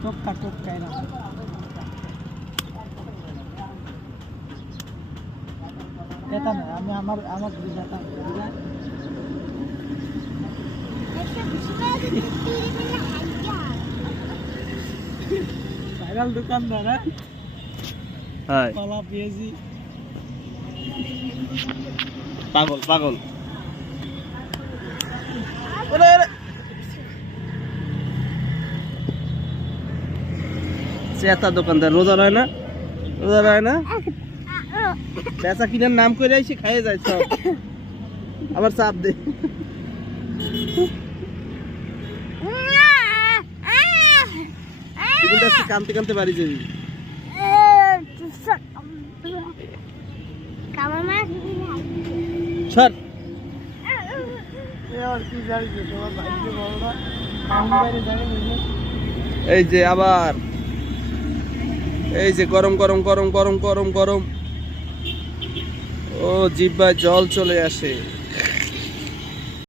টোপকা টোপকা এরা এটা না আমি আমার যেটা ভাইরাল দোকানদার হ্যাঁ কলা পেঁয়াজি পাগল পাগল চেতা দোকানদার রোজা রয় না বেচা কিনার নাম করে আইসি খাইয়ে যায় সব আবার চাপ দে কানতে কানতে বাড়ি যাবি সর এই যে আবার এই যে গরম গরম গরম গরম গরম গরম ও জিহ্বায় জল চলে আসে।